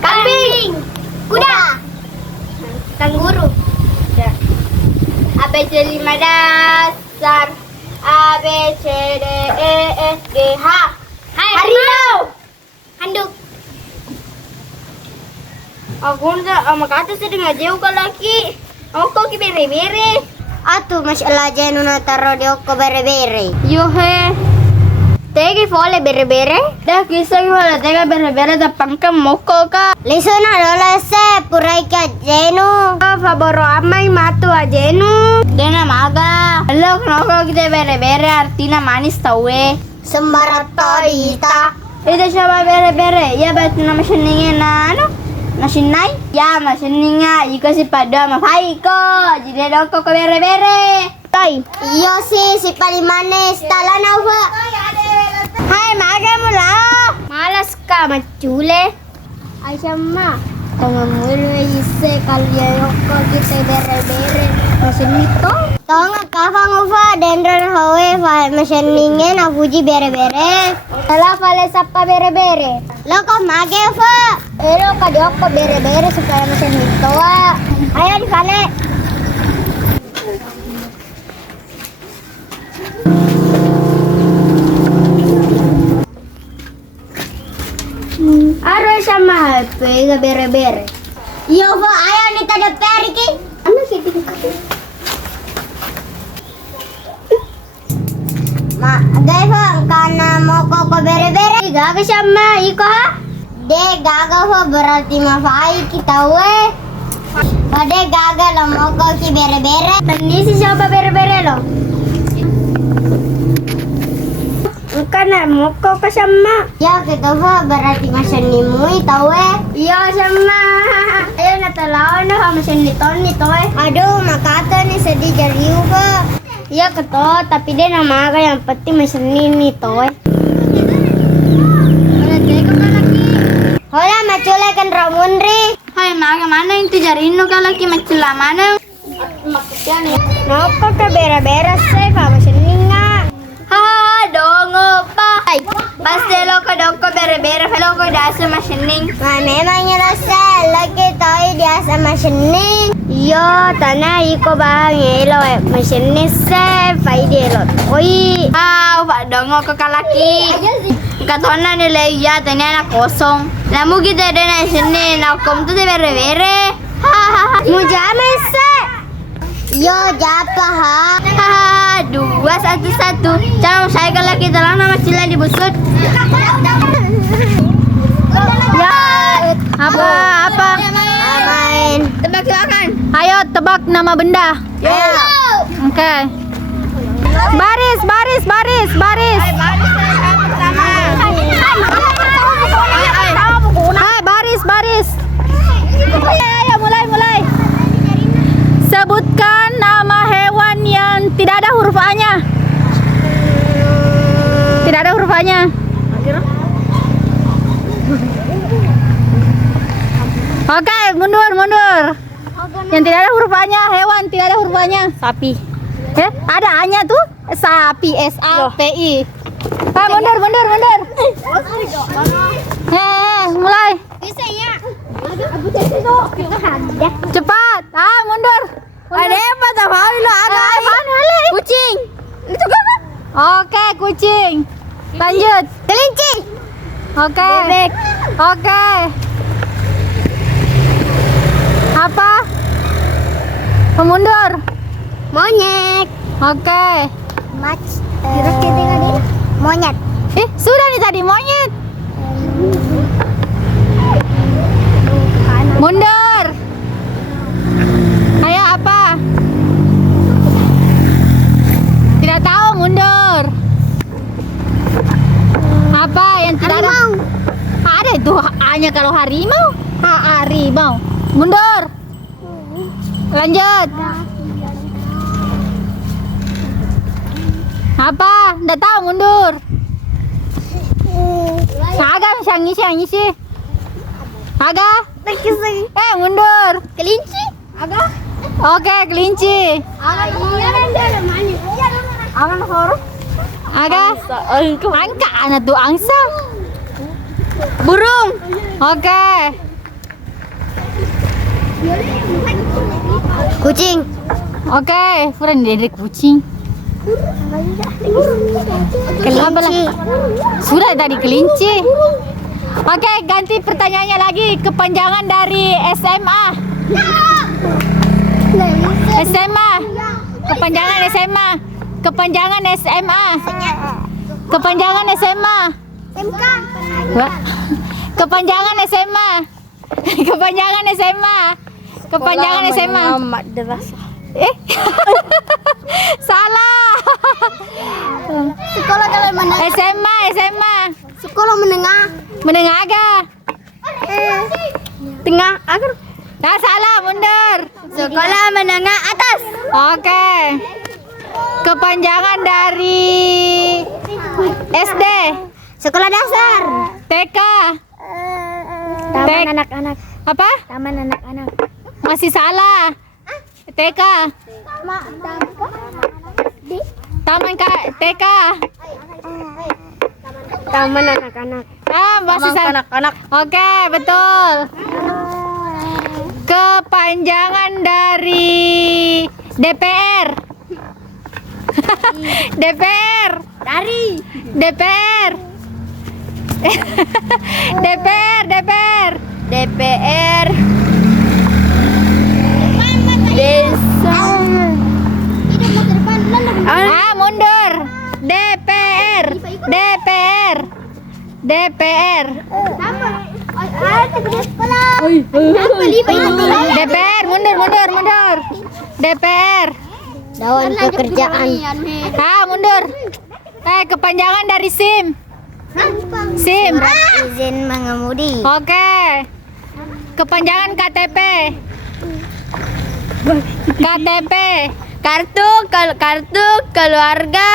Kambing, kuda, kanguru. ABC 5 dasar. A B C D E F G H. Harimau. Handuk. Aku ndak makata sedang jauh ke laki. Aku ki bere-bere. Atu masalah jenu na taro di oko bere-bere. Yo he. Tegi fole bere-bere. Dah kisah wala tega bere-bere da pangka moko ka. Lisona lola se purai ka jenu. Favoro amai matu a jenu. Dena maga. Halo kenapa kita bere-bere artinya manis tahu Sembarat todita. Itu siapa bere-bere? Ya batu nama seningnya nano. Nasinai? Ya mas seningnya. Iko si pada ma faiko. Jadi doko ke bere-bere. Tay. Iyo si paling manis talana wa. Hai maga mula. Malas ka macule. Aisyah ma. Tama mulu ise kalian oko kita bere-bere. Masin itu. Tonga kafang ufa dendron hawe fa maseningin afuji bere-bere. Salah fale sappa bere-bere. Loko mage fa. Ero ka dioko bere-bere supaya masin itu wa. Ayo di fale. Aro sama HP ga bere-bere. Iyo fa ayo ni tada periki. Ano si tingkat? Ma, gay fa kana mo ko bere-bere. Gaga sama iko ha? De gaga fa berarti ma fai kita we. Ode gaga lo mo ko ki bere-bere. Tandi si siapa bere-bere lo? Kana moko ka sama. Ya kita fa berarti masanimu tahu Iya sama. Ayo natalaw na ka masin nito Aduh makata ni sedih jariu fa. Iya keto tapi dia nama yang penting masin nito Hola macule kan Ramundri. Hai maga mana yang tujarino ka laki macula mana? Maksudnya nih. Moko ka bere-bere se fa masaninga. Ha dongo pa. Ay, pastelo ka doko bere-bere felo ko dasa masining. Ma memangnya lo se lagi tahu dia sama seni. Yo tanah iko bang elo masining se faide lo. Oi, pak dongo ke kalaki. Katona nilai ya tanya anak kosong. Namu kita ada na sini na kom tu bere-bere. Mujame se. Yo japa ha. Hahaha, 2-1-1. Jangan saya kalau kita lama masih lagi busut. Ya, apa? Main. Tebak silakan. Ayo tebak nama benda. Yo. Oke. Baris. Hai, baris. Ayo mulai. Sebutkan nama hewan yang tidak ada huruf A-nya. Tidak ada huruf A-nya. Oke, mundur. Yang tidak ada huruf A-nya, hewan tidak ada huruf A-nya. Sapi. Ada A-nya tuh. Sapi, S-A-P-I. Mundur. Mulai. Cepat. Mundur. Ada apa tak mau lo ada? Kucing. Itu kan? Oke, kucing. Lanjut. Kelinci. Oke. Bebek. Oke. Apa? Mundur. Monyet. Oke. Monyet. Sudah nih tadi monyet. Mundur. Ayo apa? Tidak tahu, mundur. Apa yang tidak ada? Ada itu A-nya kalau harimau. Harimau. Mundur. Lanjut. Apa? Tidak tahu, mundur. Kagak yang ngisi. Aga. Mundur. Kelinci. Aga. Oke, kelinci. Aga. Angka anak tuh angsa. Burung. Oke. Kucing. Oke, Furan dari kucing. Kelinci. Sudah tadi kelinci. Oke, ganti pertanyaannya lagi. Kepanjangan dari SMA. SMA. Kepanjangan SMA. Kepanjangan SMA. Kepanjangan SMA. MK. Wah. Kepanjangan SMA. Kepanjangan SMA. Kepanjangan SMA. Salah. Sekolah kalian mana? SMA. Sekolah menengah. Menengah agak. Tengah. Agar. Nah, salah, mundur. Sekolah menengah atas. Oke. Kepanjangan dari SD. Sekolah dasar. TK. Taman anak-anak. Apa? Taman anak-anak. Masih salah. TK. Taman TK. Taman anak-anak. Masih salah. Anak-anak. Oke, betul. Kepanjangan dari DPR. DPR. Dari. DPR. DPR. DPR. Desa. Mundur. DPR. DPR. DPR, mundur. DPR. Dewan Pekerjaan. Mundur. Kepanjangan dari SIM. SIM. Izin mengemudi. Oke. Kepanjangan KTP. KTP. Kartu keluarga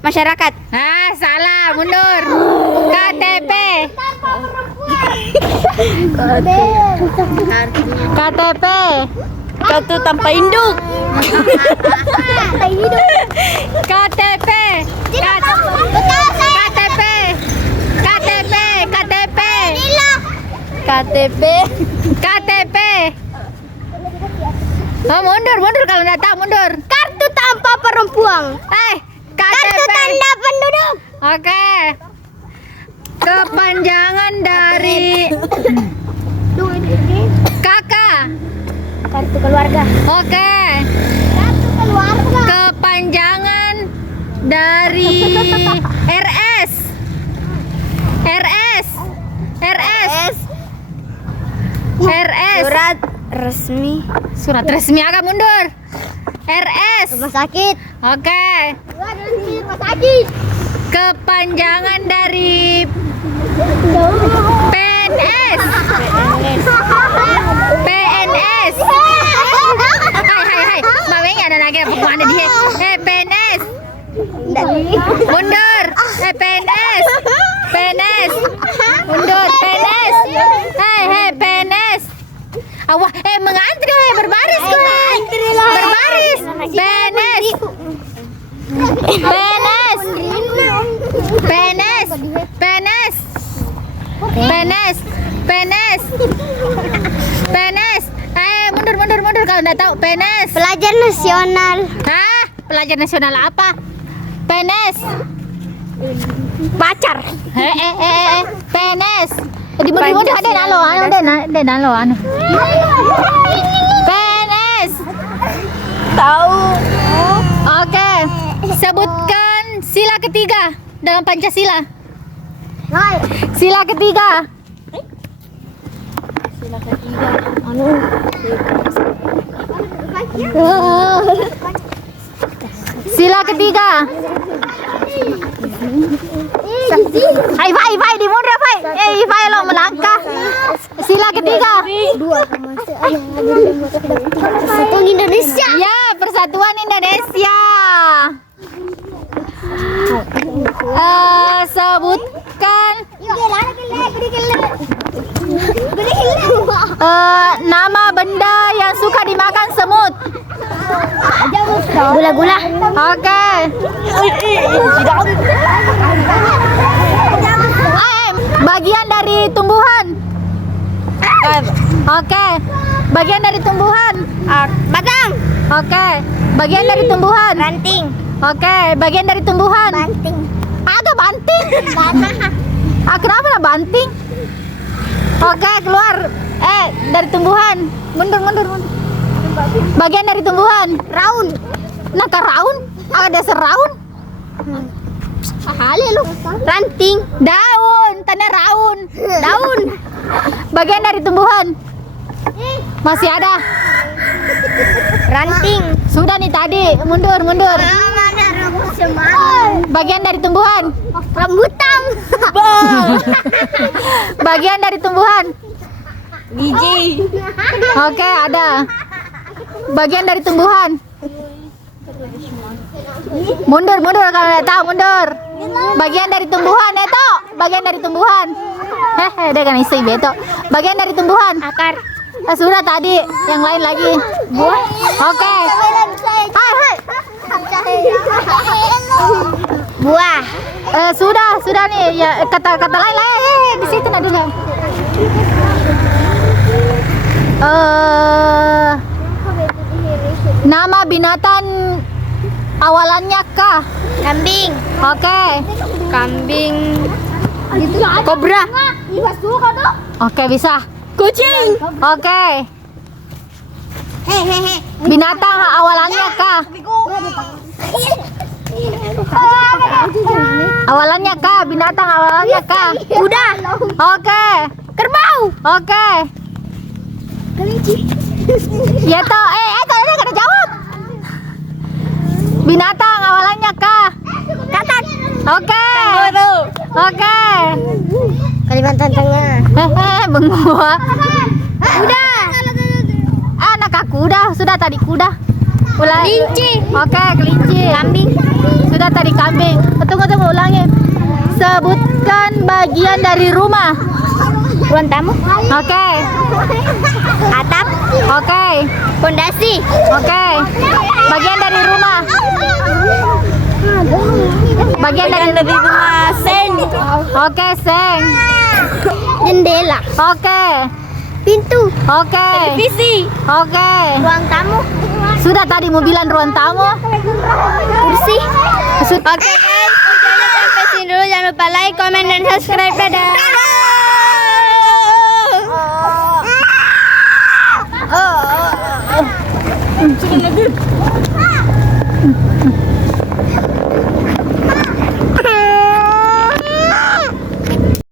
masyarakat. Salah, mundur. KTP. KTP. Kartu tanpa induk. KTP. KTP. Mundur kalau nggak tahu mundur. Kartu tanpa perempuan. Kartu tanda penduduk. Oke. Kepanjangan dari kakak. Kartu keluarga. Oke. Kartu keluarga. Kepanjangan dari RS. Surat resmi agak mundur. RS. Rumah sakit. Oke. Rumah sakit. Kepanjangan dari PNS. Hai. Mamanya ada lagi apa mana dia? PNS. Mundur. PNS. Mundur. PNS. PNS. Awah, mengantri berbaris kau. Berbaris. PNS. Mundur kalau enggak tahu PNS. Pelajar nasional. Pelajar nasional apa? PNS. Pacar. PNS. Mudah ada nalo. PNS. Tahu. Oke. Sebutkan sila ketiga dalam Pancasila. Sila ketiga. Sila ketiga. Hai, di mundur, Vai lo melangkah. Sila ketiga. Persatuan Indonesia. Ya, Persatuan Indonesia. Sebutkan Gula-gula. Oke. Bagian dari tumbuhan. Oke. Bagian dari tumbuhan. Batang. Oke. Bagian dari tumbuhan. Ranting. Oke. Bagian dari tumbuhan. Banting. Ada banting. Kenapa lah banting? Oke, keluar. Dari tumbuhan. Mundur. Bagian dari tumbuhan. Raun. Nah, ke raun? Ada seraun? Ahali lu. Ranting. Daun, tanda raun. Daun. Bagian dari tumbuhan. Masih ada. Ranting. Sudah nih tadi. Mundur. Ada rambut semar. Bagian dari tumbuhan. Rambutan. Bagian dari tumbuhan. Biji. Oke, ada. Bagian dari tumbuhan. Mundur kalau tidak tahu mundur. Bagian dari tumbuhan itu. Bagian dari tumbuhan. Dia kan isi beto. Bagian dari tumbuhan. Akar. Sudah tadi. Yang lain lagi. Buah. Oke. Buah. Sudah nih. Ya kata lain lah. Di situ nah dulu. Nama binatang awalannya K. Kambing. Oke. Kambing. Kobra. Oke, bisa. Kucing. Oke. Binatang awalannya K. Awalannya K, binatang awalannya K. Kuda. Oke. Kerbau. Oke. Ya toh, tadi dia kena jawab. Binatang awalannya K. Katak. Oke. Oke. Kalimantan Tengah. Bengua. Kuda. Anak kuda, sudah tadi kuda. Kelinci. Oke, kelinci. Kambing. Sudah tadi kambing. Tunggu ulangi. Sebutkan bagian dari rumah. Ruang tamu. Oke. Atap. Oke. Pondasi. Oke. Bagian dari rumah. Bagian dari rumah. Seng. Oke, seng. Jendela. Oke. Pintu. Oke. Televisi. Oke. Ruang tamu. Sudah tadi mau bilang ruang tamu. Kursi. Sudah. Oke guys, videonya sampai sini dulu. Jangan lupa like, comment, dan subscribe. Dadah.